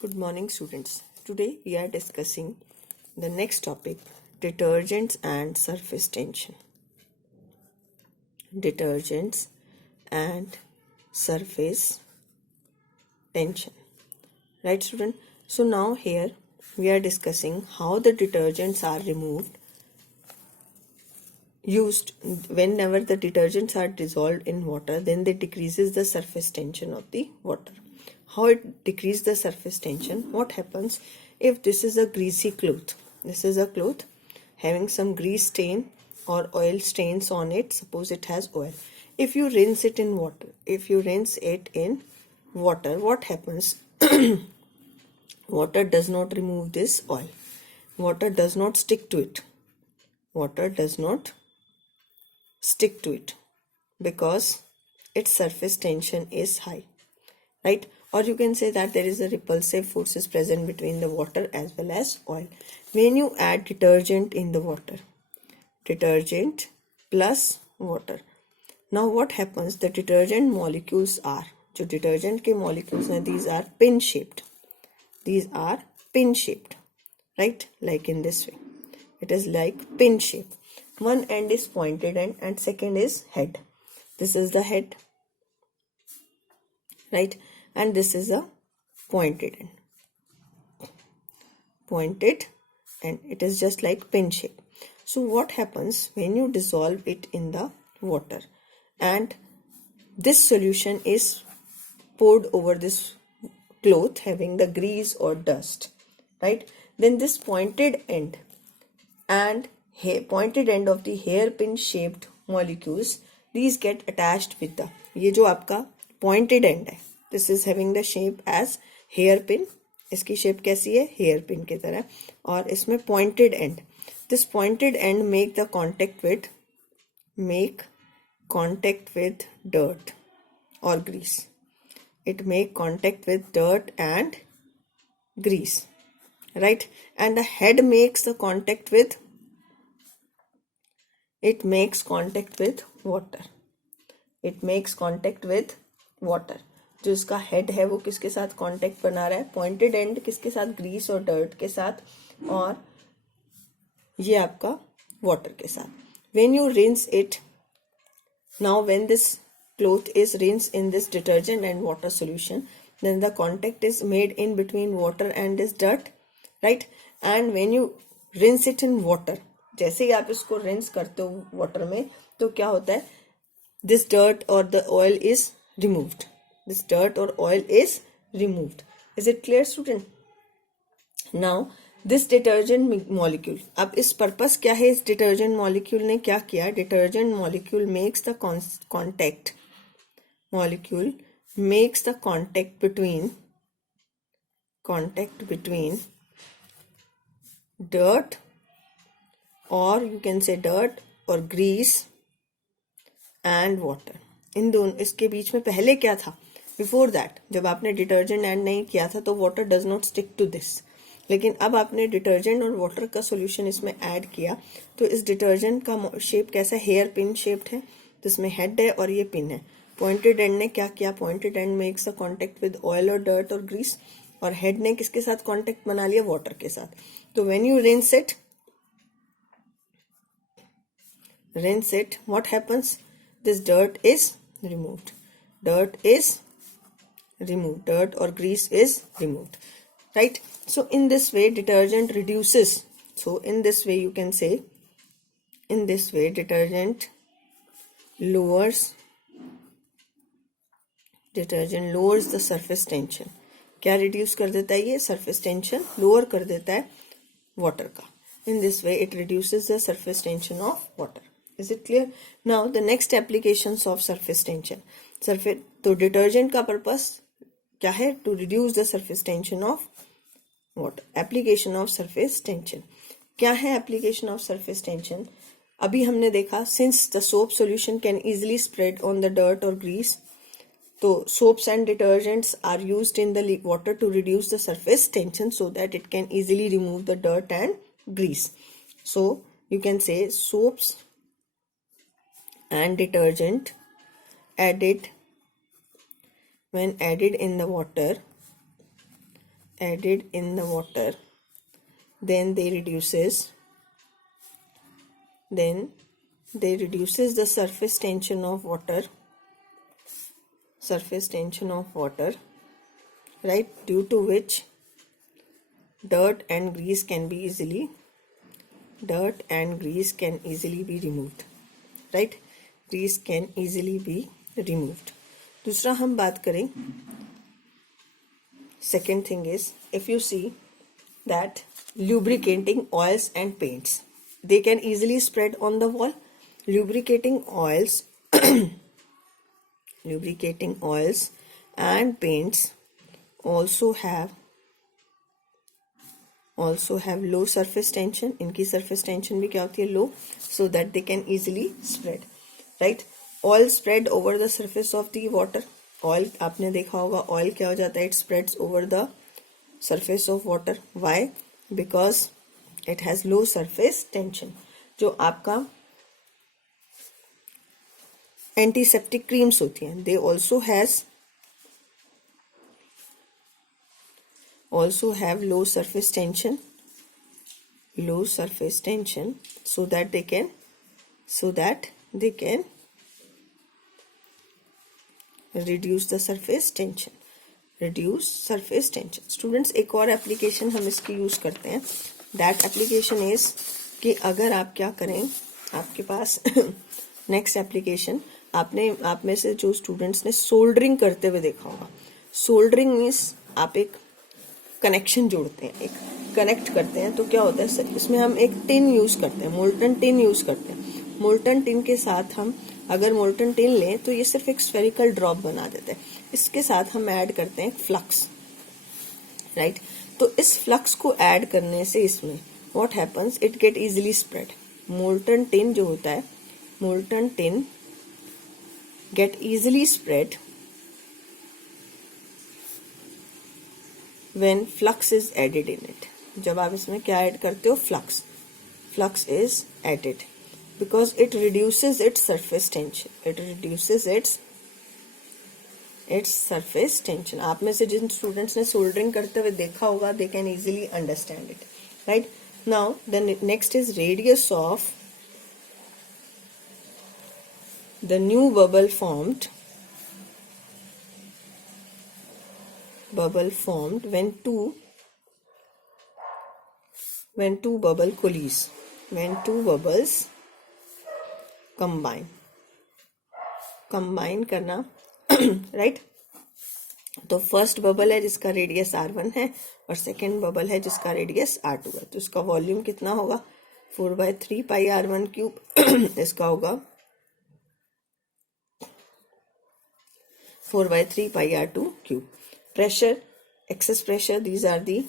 Good morning, students. Today we are discussing the next topic, detergents and surface tension. Detergents and surface tension. Right, student? So now here we are discussing how the detergents are used whenever the detergents are dissolved in water, then they decreases the surface tension of the water. How it decreases the surface tension? What happens if this is a greasy cloth? This is a cloth having some grease stain or oil stains on it. Suppose it has oil. If you rinse it in water, what happens? Water does not remove this oil. Water does not stick to it. Water does not stick to it because its surface tension is high, right? Or you can say that there is a repulsive forces present between the water as well as oil. When you add detergent in the water, detergent plus water, now what happens? The detergent molecules are, जो detergent के molecules हैं, these are pin shaped. These are pin shaped, right? Like in this way. It is like pin shape. One end is pointed end and second is head. This is the head, right? And this is a pointed end. Pointed and it is just like pin shape. So what happens when you dissolve it in the water and this solution is poured over this cloth having the grease or dust, right? Then this pointed end and pointed end of the hairpin shaped molecules, these get attached with the, ये जो आपका pointed end है, this is having the shape as hairpin. इसकी shape कैसी है? hairpin की तरह. और इसमें pointed end, this pointed end make contact with dirt or grease. It make contact with dirt and grease, right? And the head makes the contact with, it makes contact with water. It makes contact with water. जो इसका head है वो किसके साथ contact बना रहा है? Pointed and किसके साथ? ग्रीस और डर्ट के साथ, और ये आपका वाटर के साथ. When you rinse it, now when this cloth is rinsed in this detergent and water solution, then the contact is made in between water and this dirt, right? And when you rinse it in water, जैसे ही आप इसको rinse करते हो water में, तो क्या होता है? दिस डर्ट और the oil is removed. This dirt और oil is removed. Is it clear student? Now this detergent molecule, अब इस पर्पस क्या है? इस डिटर्जेंट मॉलिक्यूल ने क्या किया? Detergent molecule makes the contact, molecule makes the contact between dirt, or you can say dirt or grease and water. इन दोनों, इसके बीच में पहले क्या था? बिफोर दैट जब आपने डिटर्जेंट ऐड नहीं किया था तो water does not stick to this, लेकिन अब आपने डिटर्जेंट और वाटर का सॉल्यूशन इसमें ऐड किया तो इस डिटर्जेंट का शेप कैसा? हेयर पिन शेप्ड है, जिसमें हेड है और ये पिन है. पॉइंटेड एंड ने क्या किया? Pointed and makes the contact with oil और डर्ट और ग्रीस, और हेड ने किसके साथ कांटेक्ट बना लिया? वाटर के साथ. तो when you rinse it, what happens? This dirt is removed. Dirt or grease is removed, right? So in this way detergent reduces. So in this way you can say, in this way detergent lowers the surface tension. क्या reduce कर देता है ये? surface tension lower कर देता है water का. In this way it reduces the surface tension of water. Is it clear? Now the next applications of surface tension. तो detergent का purpose क्या है? To reduce the surface tension of water. Application of surface tension. क्या है application of surface tension? अभी हमने देखा, since the soap solution can easily spread on the dirt or grease, so soaps and detergents are used in the water to reduce the surface tension so that it can easily remove the dirt and grease. So you can say soaps and detergent when added in the water added in the water, then they reduces the surface tension of water, right, due to which dirt and grease can easily be removed, right, grease can easily be removed. दूसरा हम बात करें, second thing is, if you see that lubricating oils and paints, they can easily spread on the wall. Lubricating oils and paints also have low surface tension. इनकी surface tension भी क्या होती है, low, so that they can easily spread, right. Oil spread over the surface of the water. Oil आपने देखा होगा, oil क्या हो जाता है, it spreads over the surface of water. Why? Because it has low surface tension. जो आपका antiseptic creams होती हैं, they also have low surface tension, so that they can reduce the surface tension. Students, एक और application हम इसकी use करते हैं. That application is कि अगर आप क्या करें, आपके पास नेक्स्ट एप्लीकेशन, आप में से जो स्टूडेंट्स ने सोल्डरिंग करते हुए देखा होगा. सोल्डरिंग मीन्स आप एक कनेक्शन जोड़ते हैं, एक कनेक्ट करते हैं. तो क्या होता है, इसमें हम एक टिन यूज करते हैं, मोल्टन टिन यूज करते हैं. मोल्टन टिन के साथ हम अगर मोल्टन टिन लें तो ये सिर्फ एक स्फेरिकल ड्रॉप बना देते हैं. इसके साथ हम ऐड करते हैं फ्लक्स, राइट. तो इस फ्लक्स को ऐड करने से इसमें what happens, it get easily spread. Molten tin जो होता है, molten tin get easily spread when flux is added in it. जब आप इसमें क्या ऐड करते हो, flux is added, because it reduces its surface tension. its surface tension. आप में से जिन स्टूडेंट्स ने सोल्डरिंग करते हुए देखा होगा, they can easily understand it, right. Now the next is radius of the new bubble formed when two bubble collies, when two bubbles combine करना right. तो फर्स्ट बबल है जिसका रेडियस r1 है और सेकेंड बबल है जिसका radius r2 है. तो इसका वॉल्यूम कितना होगा, 4/3 पाई r1 क्यूब. इसका होगा 4/3 pi r2 cube. Pressure, excess pressure, these are the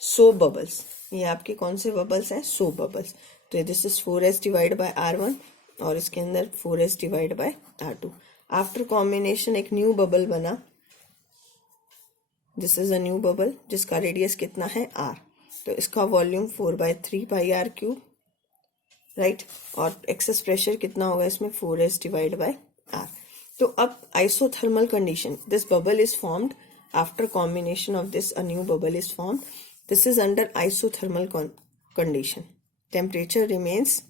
soap bubbles. ये आपके कौन से बबल्स हैं, सोप बबल्स. तो this is 4s divide by r1 और इसके अंदर 4s divide by r2. After combination एक न्यू बबल बना. This is a new bubble जिसका रेडियस कितना है r. तो इसका volume 4/3 pi r cube, right. और एक्सेस प्रेशर कितना होगा इसमें, 4s डिवाइड बाय r. तो अब isothermal condition, this bubble is formed after combination of this, a new bubble is formed. This is under isothermal condition. Temperature remains,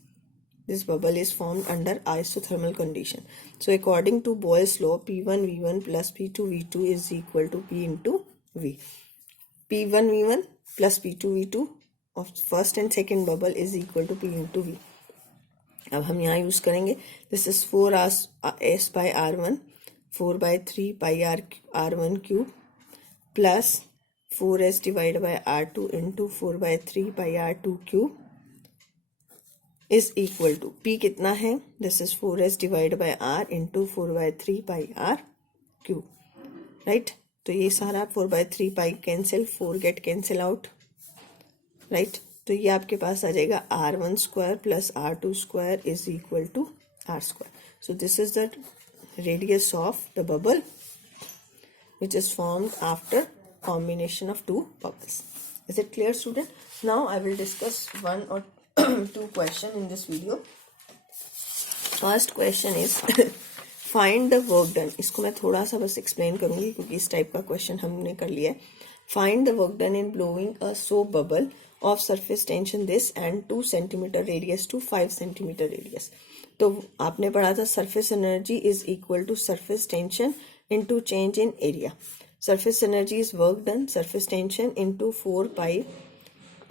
this bubble is formed under isothermal condition. So according to Boyle's law, P1 V1 plus P2 V2 is equal to P into V. P1 V1 plus P2 V2 of first and second bubble is equal to P into V. अब हम यहाँ use करेंगे, this is 4s by r1, 4/3 pi r1 cube plus 4s divided by r2 into 4/3 pi r2 cube is equal to P कितना है, this is 4s divided by r into 4/3 pi r cube, right. तो ये सारा 4/3 pi cancel, 4 get cancel out, right. तो ये आपके पास आ जाएगा r1 square plus r2 square is equal to r square. So this is the radius of the bubble which is formed after combination of two bubbles. Is it clear, student? Now I will discuss one or two questions in this video. First question is find the work done. इसको मैं थोड़ा सा बस explain करूंगी क्योंकि इस type का question हमने कर लिया है. Find the work done in blowing a soap bubble of surface tension this and 2 centimetre radius to 5 centimetre radius. तो आपने पढ़ा था surface energy is equal to surface tension into change in area. Surface energy is work done surface tension into 4 pi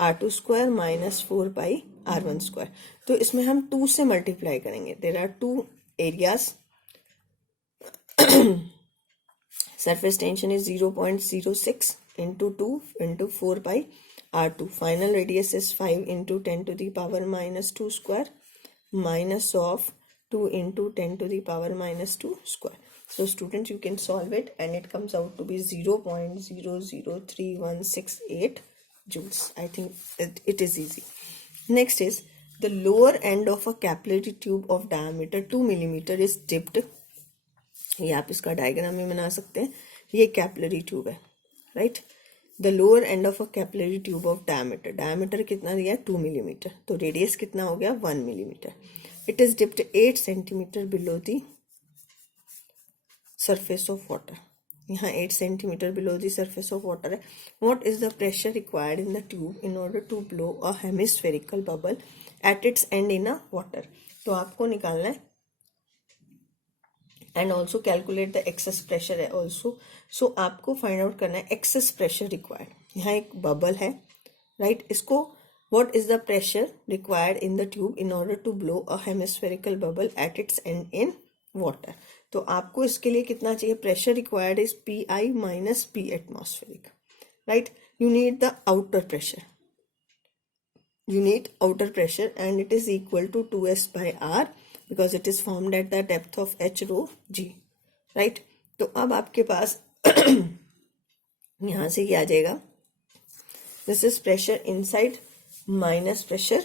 r2 square minus 4 pi r1 square. तो इसमें हम 2 से multiply करेंगे। There are 2 areas. Surface tension is 0.06 into 2 into 4 pi r2. Final radius is 5 into 10 to the power minus 2 square minus of 2 into 10 to the power minus 2 square. So students, you can solve it and it comes out to be 0.003168 joules. I think it is easy. Next is the lower end of a capillary tube of diameter 2 millimeter is dipped. ये आप इसका diagram में बना सकते हैं। ये capillary tube है, right. The lower end of a capillary tube of diameter, diameter कितना दिया है 2 मिलीमीटर, तो रेडियस कितना हो गया 1 millimetre. It is dipped 8 centimetre below the surface of water. यहाँ 8 centimetre below the surface of water है। What is the pressure required in the tube in order to blow a hemispherical bubble at its end in a water. तो आपको निकालना है and also calculate the excess pressure है also. So आपको find out करना है excess pressure required. यहाँ एक बबल है, राइट। इसको what is the pressure required in the tube in order to blow a hemispherical bubble at its end in water. तो आपको इसके लिए कितना चाहिए, pressure required is PI minus P atmospheric, right. You need the outer pressure, you need outer pressure and it is equal to 2S by R because it is formed at the depth of H rho G, right। तो अब आपके पास यहां से क्या आ जाएगा, this is pressure inside minus pressure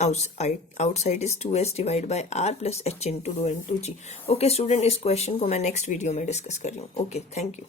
outside is 2S divided by R plus H into rho into G। Okay student, इस question को मैं नेक्स्ट वीडियो में डिस्कस कर रही हूँ। Okay, thank you.